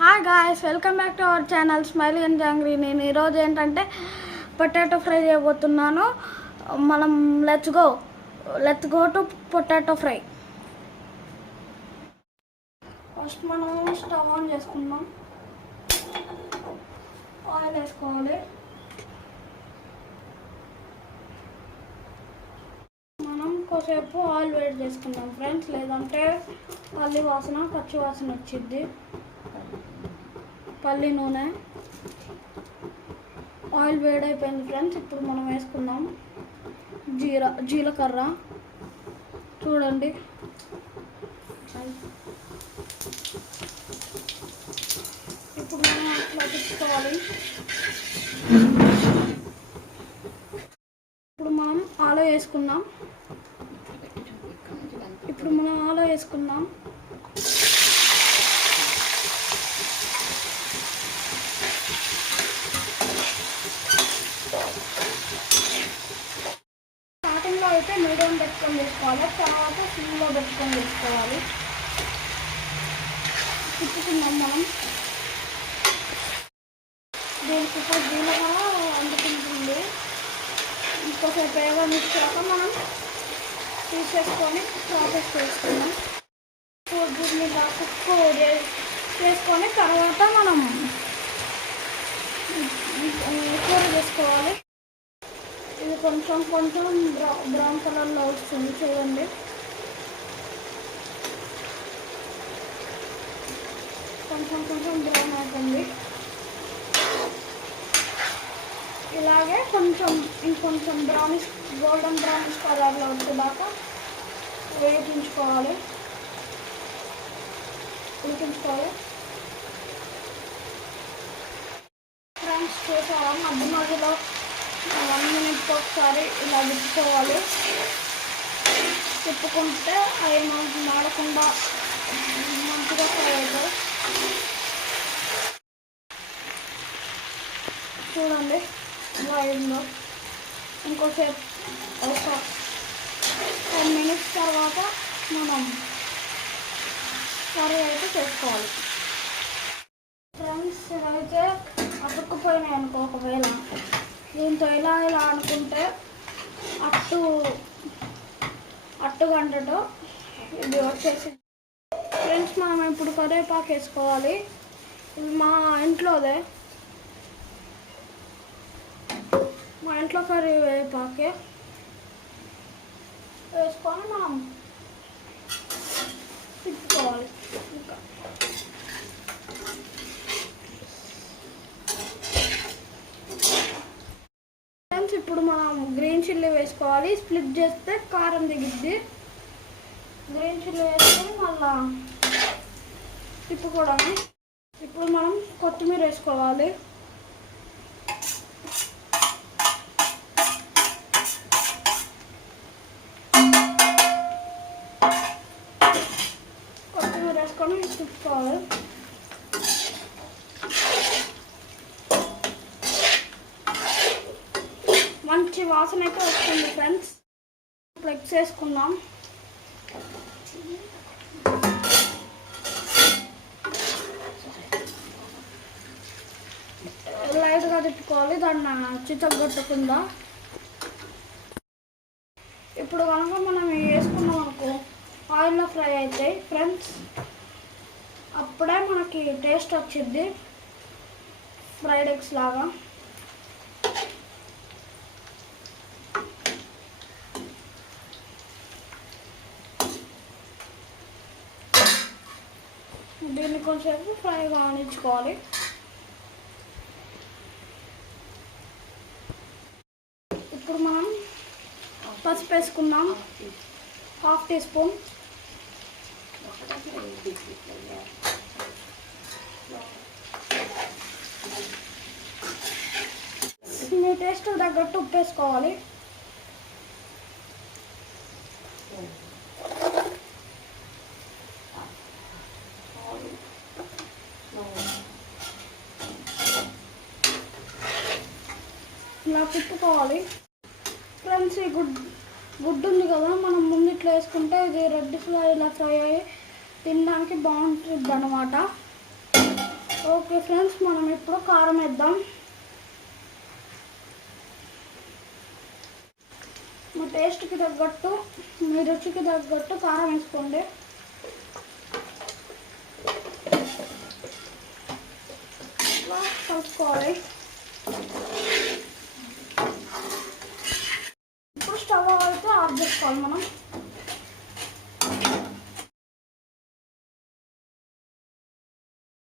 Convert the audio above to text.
Hi guys, welcome back to our channel smiley and jangri. నేను ఈరోజు ఏంటంటే పొటాటో ఫ్రై చేయబోతున్నాను. మనం let's go to potato fry. First మనం స్టవ్ ఆన్ చేసుకుందాం. ఆయిల్ వేసుకోవాలి. మనం కొద్దిసేపు ఆయిల్ వేడి చేసుకుందాం ఫ్రెండ్స్, లేదంటే పల్లి వాసన పచ్చి వాసన వచ్చింది. పల్లి నూనె, ఆయిల్ వేడైపోయింది ఫ్రెండ్స్. ఇప్పుడు మనం వేసుకుందాం జీలకర్ర. చూడండి, ఇప్పుడు మనం అట్లా తిప్పుకోవాలి. ఇప్పుడు మనం ఆలో వేసుకుందాం. స్టార్టింగ్లో అయితే మీడియం పెట్టుకొని వేసుకోవాలి, తర్వాత సిమ్లో పెట్టుకొని వేసుకోవాలి. తిప్పుకుందాం మనం. దీనికి ఇప్పుడు జీలకర్ర అందుకుంటుంది. ఇంకోసేపు వేగనిచ్చాక మనం తీసేసుకొని ప్రాసెస్ చేసుకుందాం. దీన్ని కుక్ చేసుకొని తర్వాత మనం కూర చేసుకోవాలి. ఇది కొంచెం బ్రౌన్ కలర్లో వస్తుంది, చూడండి. కొంచెం బ్రౌన్ అవుతుంది. ఇలాగే ఇంకొంచెం గోల్డెన్ బ్రౌనిష్ కలర్లో వచ్చేదాకా ఉడికించుకోవాలి. ఫ్రెండ్స్, చూసారా, మధ్యలో 1 మినిట్కి ఒకసారి ఇలా తిప్పుకోవాలి. తిప్పుకుంటే అవి మనకు మాడకుండా మంచిగా ఫ్రై అవుతాయి. చూడండి, ఆయిల్లో ఇంకోసేపు ఒక 10 మినిట్స్ తర్వాత మనం కర్రీ అయితే చేసుకోవాలి. ఫ్రెండ్స్, ఇవైతే అతుక్కుపోయినాయి అనుకో, ఒకవేళ దీంతో ఇలా అనుకుంటే అట్టు గంటతో ఇది వచ్చేసి. ఫ్రెండ్స్, మనం ఇప్పుడు కరివేపాకు వేసుకోవాలి. ఇది మా ఇంట్లో కరివేపాకే వేసుకొని మనం తిప్పుకోవాలి. ఇంకా ఫ్రెండ్స్, ఇప్పుడు మనం గ్రీన్ చిల్లీ వేసుకోవాలి. స్ప్లిట్ చేస్తే కారం దిగిద్ది. గ్రీన్ చిల్లీ వేసుకొని మళ్ళా తిప్పుకోవడమే. ఇప్పుడు మనం కొత్తిమీర వేసుకోవాలి. కొత్తిమీర వేసుకొని తిప్పుకోవాలి. మంచి వాసన అయితే వస్తుంది ఫ్రెండ్స్. ఫ్లెక్స్ వేసుకుందాం. లైట్గా తిప్పుకోవాలి, దాన్ని చితగొట్టకుండా. ఇప్పుడు కనుక మనం వేసుకున్నాం అనుకో, ఆయిల్లో ఫ్రై అవుతాయి ఫ్రెండ్స్. అప్పుడే మనకి టేస్ట్ వచ్చింది, ఫ్రైడ్ ఎగ్స్ లాగా. దీన్ని కొంచెంసేపు ఫ్రై కానిచ్చుకోవాలి. ఇప్పుడు మనం పసుపు వేసుకుందాం, 1/2 టీ స్పూన్. మీ టేస్ట్ తగ్గట్టు ఉప్పు వేసుకోవాలి. ఇలా తిప్పుకోవాలి. ఫ్రెండ్స్, ఈ గుడ్డు ఉంది కదా, మనం ముందు ఇట్లా వేసుకుంటే ఇది రెడ్ ఫ్రై ఇలా ఫ్రై అయ్యి తినడానికి బాగుంటుంది అన్నమాట. ఓకే ఫ్రెండ్స్, మనం ఇప్పుడు కారం వేద్దాం. మీ టేస్ట్కి తగ్గట్టు, మీ రుచికి తగ్గట్టు కారం వేసుకోండి. ఇలా కలుపుకోవాలి. ఇప్పుడు స్టవ్ అయితే ఆఫ్ చేసుకోవాలి మనం.